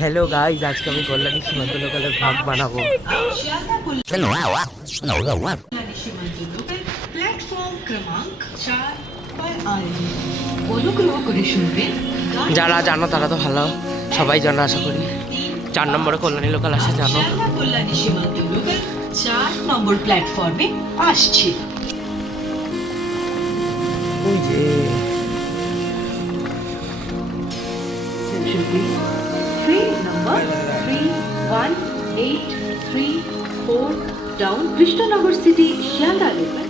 Hello guys, আজকে আমি কল্যাণী সীমান্ত লোকালের ভাগ বানাবো। যারা জানো তারা তো ভালো, সবাই জানো আশা করি। 4 নম্বরে কল্যাণী লোকাল আসে, জানো। কল্যাণী সীমান্ত লোকাল 4 নম্বর প্ল্যাটফর্মে আসছে। ওই যে Train number 31834 down Krishnanagar City, Shialda local.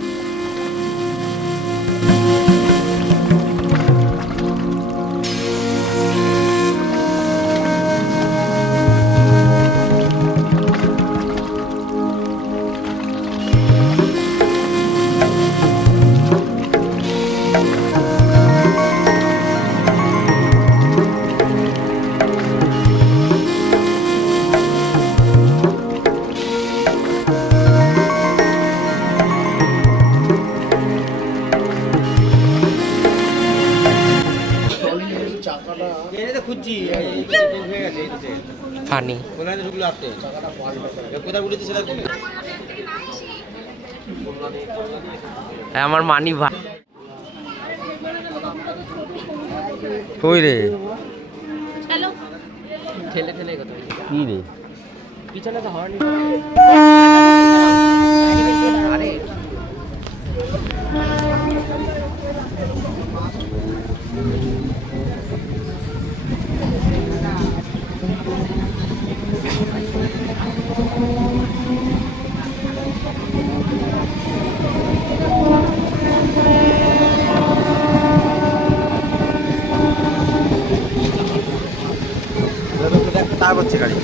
Funny আমার মানি ভাই কই রে? ঠেলে ঠেলে কথা কি রে? পিছনে তো হর্ন। আরে তার হচ্ছে গাড়ি।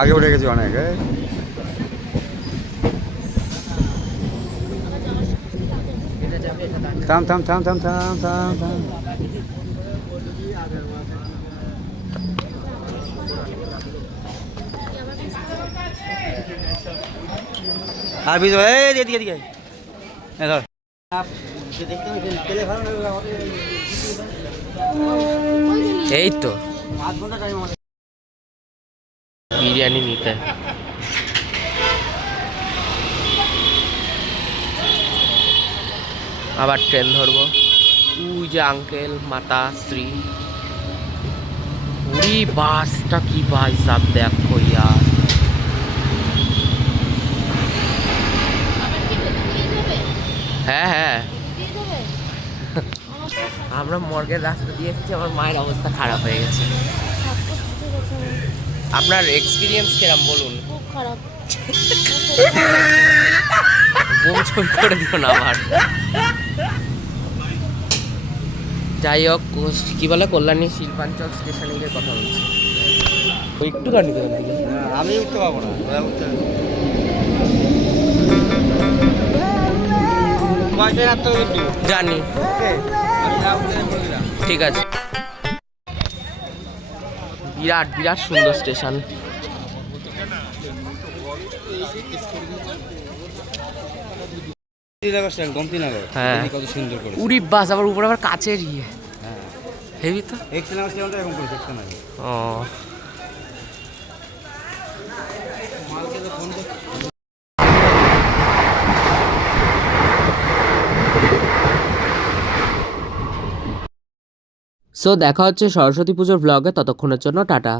আগে উঠে গেছি অনেক। থাম থাম থাম থাম থাম থাম থাম। আর বিজ এদিকে এদিকে এই তো বিরিয়ানি নিতে। আবার ট্রেন ধরবো। ওই যে আঙ্কেল মাতা শ্রী, ওই বাসটা কি ভাই সাব দেখো ইয়ার। হ্যাঁ হ্যাঁ, আমরা মর্গের রাস্তা দিয়ে এসেছি, আমার মায়ের অবস্থা খারাপ হয়ে গেছে। আপনার এক্সপিরিয়েন্স কিরম বলুন? খুব খারাপ। বমি করে দিও না আবার। যাই হোক, কি বলে কল্যাণী শিল্পাঞ্চল স্টেশনে গিয়ে কথা বলছি। একটু গাড়ি দেবেন নাকি? আমি উঠতে পারবো না, জানি। ঠিক আছে। বিরাট বিরাট সুন্দর স্টেশন। হ্যাঁ কত সুন্দর করে উড়ি বাস, আবার উপরে আবার কাচের ইয়ে, হ্যাঁ হেভি তো। এক সিনেমা স্টেশনটা এরকম করে দেখতে না ও সো দেখা হচ্ছে সরস্বতী পুজোর ব্লগে, ততক্ষণের জন্য টাটা।